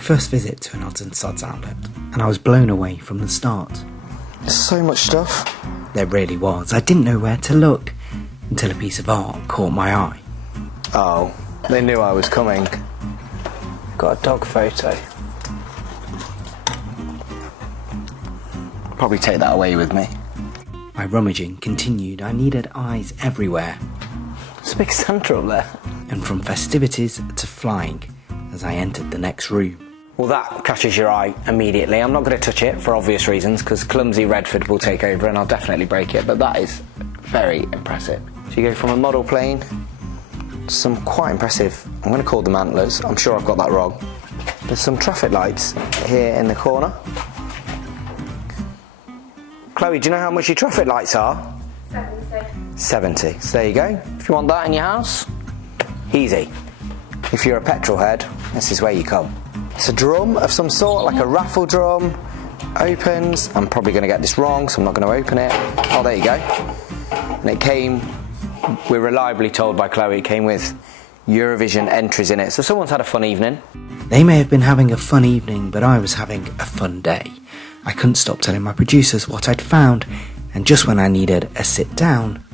first visit to an odds and sods outlet, and I was blown away from the start. So much stuff. There really was. I didn't know where to look until a piece of art caught my eye. Oh, they knew I was coming. Got a dog photo. I'll probably take that away with me. My rummaging continued. I needed eyes everywhere. There's a big Santa up there. And from festivities to flying as I entered the next room. Well, that catches your eye immediately. I'm not going to touch it for obvious reasons, because clumsy Redford will take over and I'll definitely break it, but that is very impressive. So you go from a model plane to some quite impressive, I'm going to call them antlers, I'm sure I've got that wrong. There's some traffic lights here in the corner. Chloe, do you know how much your traffic lights are? 70. So there you go. If you want that in your house, easy. If you're a petrol head, this is where you come. It's a drum of some sort, like a raffle drum. Opens. I'm probably going to get this wrong, so I'm not going to open it. Oh, there you go. And it came, we're reliably told by Chloe, it came with Eurovision entries in it. So someone's had a fun evening. They may have been having a fun evening, but I was having a fun day. I couldn't stop telling my producers what I'd found, and just when I needed a sit down,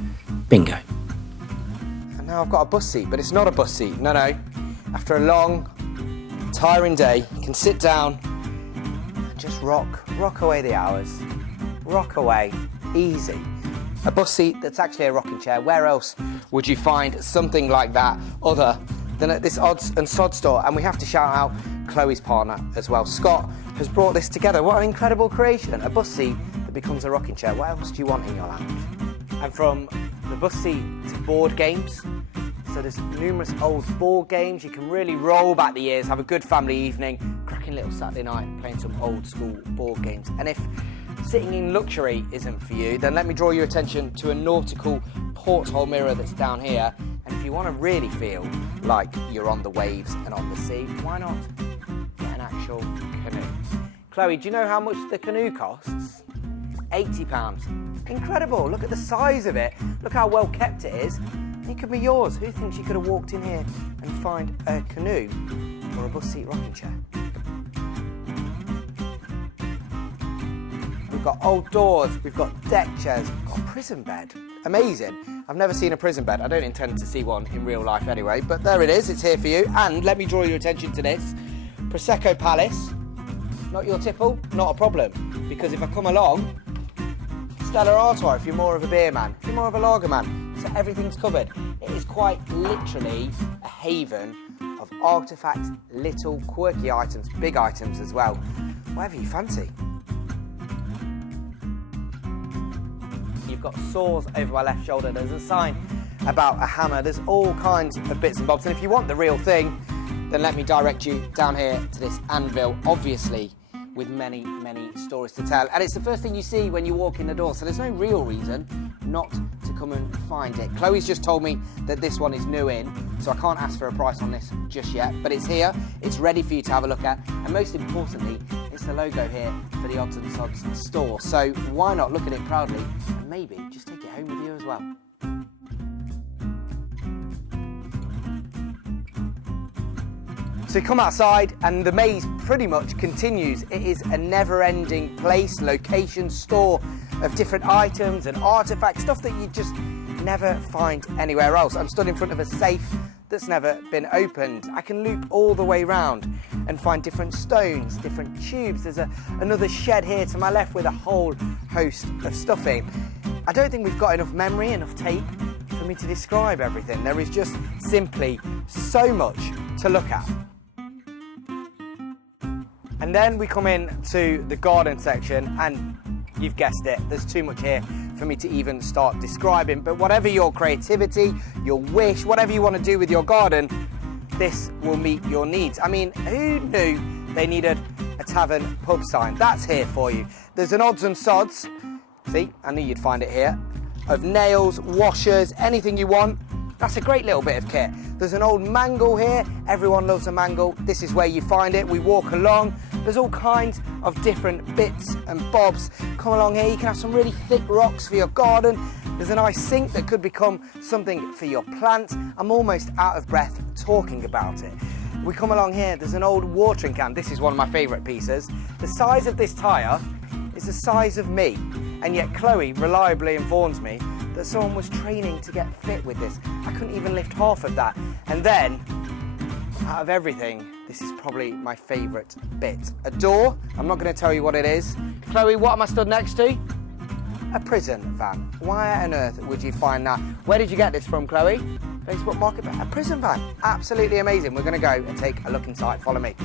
bingo. And now I've got a bus seat, but it's not a bus seat. No. After a long, tiring day, you can sit down and just rock away the hours. Rock away, easy. A bus seat that's actually a rocking chair. Where else would you find something like that other than at this odds and sods store? And we have to shout out Chloe's partner as well. Scott has brought this together. What an incredible creation. A bus seat that becomes a rocking chair. What else do you want in your lounge? And from the bus seat to board games. So there's numerous old board games. You can really roll back the years, have a good family evening, cracking little Saturday night playing some old school board games. And if sitting in luxury isn't for you, then let me draw your attention to a nautical porthole mirror that's down here. And if you want to really feel like you're on the waves and on the sea, why not get an actual canoe? Chloe, do you know how much the canoe costs? £80. Incredible. Look at the size of it. Look how well kept it is. It could be yours. Who thinks you could have walked in here and find a canoe or a bus seat rocking chair? We've got old doors, we've got deck chairs, we've got a prison bed. Amazing. I've never seen a prison bed. I don't intend to see one in real life anyway, but there it is. It's here for you. And let me draw your attention to this. Prosecco Palace. Not your tipple? Not a problem. Because if I come along, Stella Artois if you're more of a beer man, if you're more of a lager man. So everything's covered. It is quite literally a haven of artefacts, little quirky items, big items as well. Whatever you fancy. You've got saws over my left shoulder. There's a sign about a hammer. There's all kinds of bits and bobs. And if you want the real thing, then let me direct you down here to this anvil, obviously with many, many stories to tell. And it's the first thing you see when you walk in the door, so there's no real reason not to come and find it. Chloe's just told me that this one is new in, so I can't ask for a price on this just yet, but it's here, it's ready for you to have a look at, and most importantly, it's the logo here for the Odds and Sods store. So why not look at it proudly and maybe just take it home with you as well. So you come outside and the maze pretty much continues. It is a never-ending place, location, store of different items and artifacts, stuff that you just never find anywhere else. I'm stood in front of a safe that's never been opened. I can loop all the way around and find different stones, different tubes. There's another shed here to my left with a whole host of stuffing. I don't think we've got enough memory, enough tape for me to describe everything. There is just simply so much to look at. And then we come in to the garden section, and you've guessed it, there's too much here for me to even start describing. But whatever your creativity, your wish, whatever you want to do with your garden, this will meet your needs. I mean, who knew they needed a tavern pub sign? That's here for you. There's an odds and sods, see, I knew you'd find it here, of nails, washers, anything you want. That's a great little bit of kit. There's an old mangle here. Everyone loves a mangle. This is where you find it. We walk along. There's all kinds of different bits and bobs. Come along here. You can have some really thick rocks for your garden. There's a nice sink that could become something for your plant. I'm almost out of breath talking about it. We come along here, there's an old watering can. This is one of my favourite pieces. The size of this tyre is the size of me, and yet Chloe reliably informs me that someone was training to get fit with this. I couldn't even lift half of that. And then, out of everything, this is probably my favourite bit. A door, I'm not going to tell you what it is. Chloe, what am I stood next to? A prison van. Why on earth would you find that? Where did you get this from, Chloe? Facebook Marketplace. A prison van. Absolutely amazing. We're going to go and take a look inside. Follow me.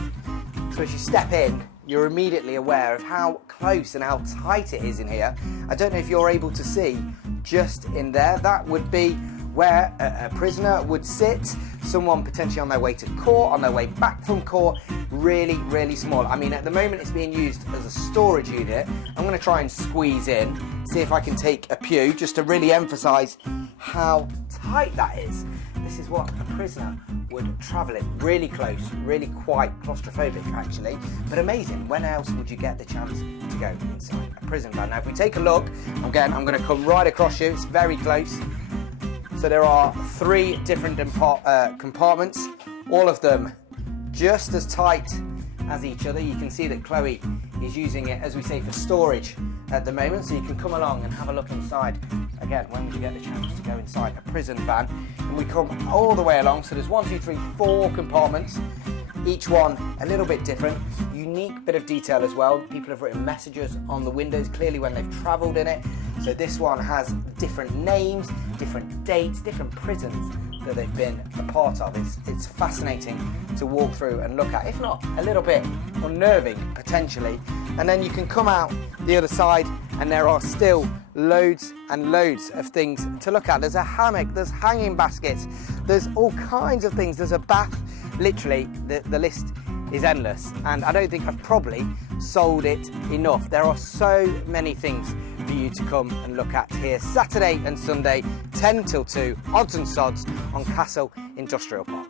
So as you step in, you're immediately aware of how close and how tight it is in here. I don't know if you're able to see just in there. That would be where a prisoner would sit, someone potentially on their way to court, on their way back from court. Really, really small. I mean, at the moment it's being used as a storage unit. I'm going to try and squeeze in, see if I can take a pew, just to really emphasise how tight that is. This is what a prisoner would travel in. Really close, really quite claustrophobic actually, but amazing. When else would you get the chance to go inside a prison van? Now if we take a look, again, I'm going to come right across you, it's very close. So there are 3 different compartments, all of them just as tight as each other. You can see that Chloe is using it, as we say, for storage at the moment, so you can come along and have a look inside. Again, when would you get the chance to go inside a prison van? And we come all the way along, so there's 1, 2, 3, 4 compartments, each one a little bit different. Unique bit of detail as well. People have written messages on the windows, clearly when they've travelled in it. So this one has different names, different dates, different prisons that they've been a part of. It's fascinating to walk through and look at, if not a little bit unnerving potentially. And then you can come out the other side and there are still loads and loads of things to look at. There's a hammock, there's hanging baskets, there's all kinds of things, there's a bath. Literally, the list is endless, and I don't think I've probably sold it enough. There are so many things for you to come and look at here. Saturday and Sunday, 10 till 2, odds and sods on Castle Industrial Park.